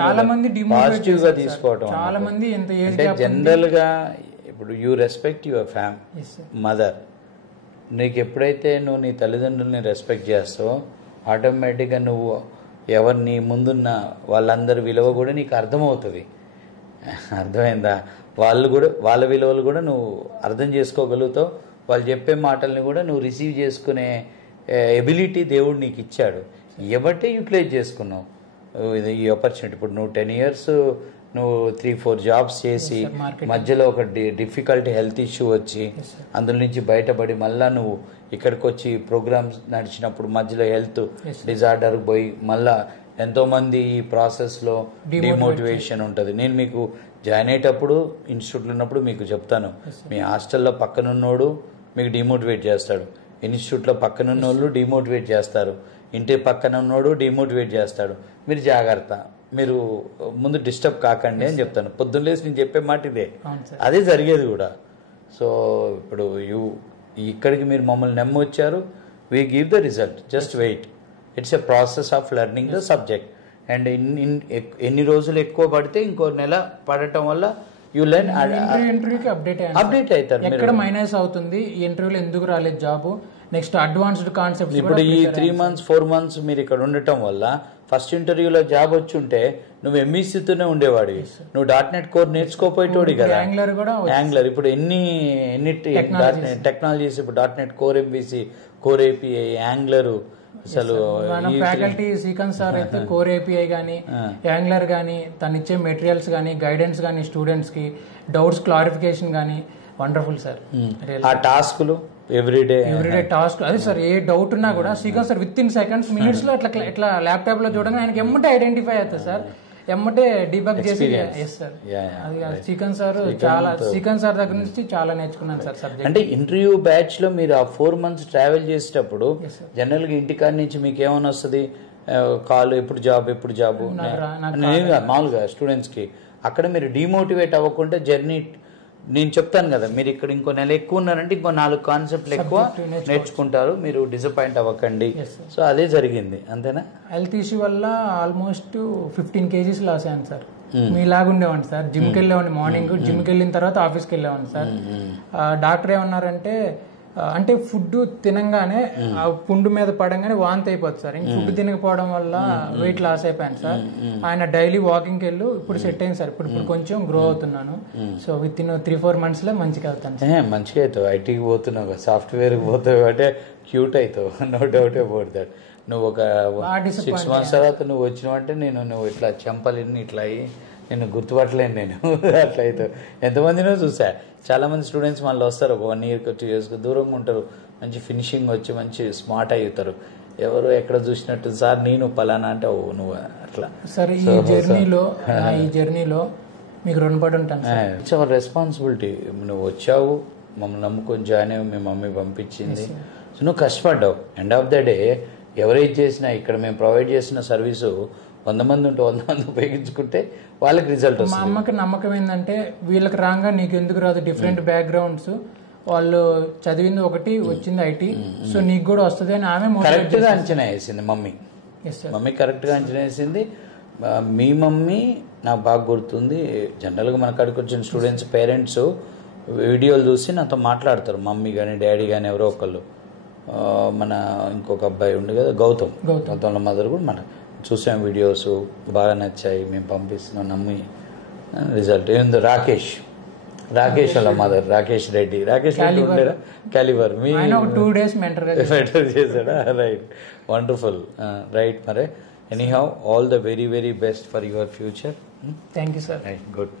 చాలా మంది పాజిటివ్ గా తీసుకోవటం. చాలా మంది ఎంత ఏజ్ అంటే జనరల్ గా ఇప్పుడు యూ రెస్పెక్ట్ యువర్ మదర్. నీకు ఎప్పుడైతే నువ్వు నీ తల్లిదండ్రుల్ని రెస్పెక్ట్ చేస్తావో ఆటోమేటిక్గా నువ్వు ఎవరు నీ ముందున్న వాళ్ళందరి విలువ కూడా నీకు అర్థమవుతుంది. అర్థమైందా? వాళ్ళు కూడా వాళ్ళ విలువలు కూడా నువ్వు అర్థం చేసుకోగలుగుతావు. వాళ్ళు చెప్పే మాటల్ని కూడా నువ్వు రిసీవ్ చేసుకునే ఎబిలిటీ దేవుడు నీకు ఇచ్చాడు. ఇవ్వబట్టే యూటిలైజ్ చేసుకున్నావు ఇది ఈ ఆపర్చునిటీ. ఇప్పుడు నువ్వు 10 years నువ్వు 3-4 jobs చేసి మధ్యలో ఒక డిఫికల్ట్ హెల్త్ ఇష్యూ వచ్చి అందులో నుంచి బయటపడి మళ్ళీ నువ్వు ఇక్కడికి వచ్చి ప్రోగ్రామ్స్ నడిచినప్పుడు మధ్యలో హెల్త్ డిజార్డర్ పోయి మళ్ళా ఎంతోమంది ఈ ప్రాసెస్లో డిమోటివేషన్ ఉంటుంది. నేను మీకు జాయిన్ అయ్యేటప్పుడు ఇన్స్టిట్యూట్లో ఉన్నప్పుడు మీకు చెప్తాను, మీ హాస్టల్లో పక్కనున్నోడు మీకు డిమోటివేట్ చేస్తాడు, ఇన్స్టిట్యూట్లో పక్కనున్న వాళ్ళు డిమోటివేట్ చేస్తారు, ఇంటి పక్కన ఉన్నోడు డిమోటివేట్ చేస్తాడు. మీరు జాగ్రత్త, మీరు ముందు డిస్టర్బ్ కాకండి అని చెప్తాను. పొద్దున్న లేసి నేను చెప్పే మాట ఇదే, అదే జరిగేది కూడా. సో ఇప్పుడు ఇక్కడికి మీరు మమ్మల్ని నమ్మొచ్చారు, we give the result, just wait. It's a process of learning the subject. And ఎన్ని రోజులు ఎక్కువ పడితే ఇంకో నెల పడటం వల్ల యూ లెర్న్. ఇంటర్వ్యూకి అప్డేట్ అవుతారు. ఎక్కడ మైనస్ అవుతుంది, ఈ ఇంటర్వ్యూలో ఎందుకు రాలేదు జాబ్, నెక్స్ట్ అడ్వాన్స్డ్ కాన్సెప్ట్. ఇప్పుడు ఈ 3 months 4 months మీరు ఇక్కడ ఉండటం వల్ల ఫస్ట్ ఇంటర్వ్యూలో జాబ్ వచ్చి ఉంటే నువ్వు ఎంఈసీతోనే ఉండేవాడివి, నువ్వు .NET కోర్ నేర్చుకోపోయేటోడి కదా. యాంగ్లర్ ఇప్పుడు ఎన్ని టెక్నాలజీస్, ఇప్పుడు .NET core, MVC, core API, angler. అసలు ఫ్యాకల్టీ శ్రీకాంత్ సార్ అయితే కోర్ ఏపీఐ కానీ యాంగ్లర్ కానీ తను ఇచ్చే మెటీరియల్స్ కానీ గైడెన్స్ కానీ స్టూడెంట్స్ కి డౌట్స్ క్లారిఫికేషన్ కానీ వండర్ఫుల్ సార్. ఆ టాస్క్లు ఎవ్రీడే టాస్క్ అది సార్. ఏ డౌట్ ఉన్నా కూడా Srikanth sir with in seconds minutes లో ఇట్లా ల్యాప్టాప్ లో చూడగానే ఆయనకి ఎమ్మటే ఐడెంటిఫై అవుతుంది సార్, ఎమ్మటే డిబగ్ చేసి. సార్ అది శ్రీకాంత్ సార్ దగ్గర నుంచి చాలా నేర్చుకున్నాను సార్ సబ్జెక్ట్. అంటే ఇంటర్వ్యూ బ్యాచ్ లో మీరు ఆ 4 months ట్రావెల్ చేసేటప్పుడు జనరల్ గా ఇంటికాడ నుంచి మీకు ఏమైనా వస్తుంది, కాల్ ఎప్పుడు జాబ్ మామూలుగా స్టూడెంట్స్ కి. అక్కడ మీరు డిమోటివేట్ అవ్వకుండా జర్నీ, నేను చెప్తాను కదా, మీరు ఇక్కడ ఇంకో నెల ఎక్కువ ఉన్నారంటే ఇంకో 4 కాన్సెప్ట్లు ఎక్కువ నేర్చుకుంటారు, మీరు డిసప్పాయింట్ అవ్వకండి. సో అదే జరిగింది, అంతేనా? హెల్త్ ఇష్యూ వల్ల ఆల్మోస్ట్ 15 kgs లాస్ అయ్యాను సార్. మీలాగా ఉండేవాడిని సార్, జిమ్కి వెళ్ళేవాడిని, మార్నింగ్ జిమ్కి వెళ్ళిన తర్వాత ఆఫీస్కి వెళ్ళేవాడిని సార్. డాక్టర్ ఏమన్నారంటే, అంటే ఫుడ్ తినంగానే ఆ పుండు మీద పడంగానే వాంతి అయిపోతుంది సార్. ఇంక ఫుడ్ తినకపోవడం వల్ల వెయిట్ లాస్ అయిపోయాను సార్. ఆయన డైలీ వాకింగ్కి వెళ్ళు, ఇప్పుడు సెట్ అయింది సార్. ఇప్పుడు కొంచెం గ్రో అవుతున్నాను. సో విత్ ఇన్ 3-4 months లో మంచిగా అవుతాను. మంచిగా అవుతావు, ఐటీకి పోతున్నావు, సాఫ్ట్వేర్కి పోతావు అంటే క్యూట్ అవుతావు, నో డౌట్ అబౌట్ దట్. నువ్వు ఒక 6 months తర్వాత నువ్వు వచ్చినావంటే నువ్వు ఇట్లా చెంపలిని ఇట్లా అయ్యి నేను గుర్తుపట్టలేను నేను. అట్లా అవుతావు. ఎంతమందినో చూసా, చాలా మంది స్టూడెంట్స్ మళ్ళీ వస్తారు, ఒక 1 year 2 years దూరంగా ఉంటారు, మంచి ఫినిషింగ్ వచ్చి మంచి స్మార్ట్ అవుతారు. ఎవరు ఎక్కడ చూసినట్టు సార్ నేను పలానా అంటే ఓ నువ్వు అట్లా. సార్ ఈ జర్నీలో మీకు రుణపడి ఉంటాను. It's our responsibility. నువ్వు వచ్చావు, మమ్మల్ని నమ్ముకొని జాయిన్ అయ్యి మీ మమ్మీ పంపించింది, సో నువ్వు కష్టపడ్డావు. ఎండ్ ఆఫ్ ద డే ఎవరైతే చేసినా ఇక్కడ మేము ప్రొవైడ్ చేసిన సర్వీసు 100 మంది ఉంటే 100 మంది ఉపయోగించుకుంటే వాళ్ళకి రిజల్ట్ వస్తుంది. మా అమ్మకి నమ్మకం ఏంటంటే వీళ్ళకి రాగా నీకు ఎందుకు రాదు, డిఫరెంట్ బ్యాక్గ్రౌండ్స్, వాళ్ళు చదివింది ఒకటి వచ్చింది ఐటీ, సో నీకు కూడా వస్తుంది అని ఆమె కరెక్ట్ గా అంచనా వేసింది. మమ్మీ కరెక్ట్ గా అంచనా వేసింది. మీ మమ్మీ నాకు బాగా గుర్తుంది. జనరల్గా మన కాడికి వచ్చిన స్టూడెంట్స్ పేరెంట్స్ వీడియోలు చూసి నాతో మాట్లాడతారు, మమ్మీ కానీ డాడీ కానీ ఎవరో ఒకళ్ళు. మన ఇంకొక అబ్బాయి ఉండే కదా గౌతమ్ల మదర్ కూడా మన చూసాం, వీడియోస్ బాగా నచ్చాయి, మేము పంపిస్తున్నాం నమ్మి. రిజల్ట్ ఏందో రాకేష్ వాళ్ళ మదర్, రాకేష్ రెడ్డి ఉండేరా క్యాలిబర్, మీ 2 days మెంటర్ చేశాడా? Right, wonderful. రైట్, మరే anyhow all the very very best for your future. Thank you sir. Good.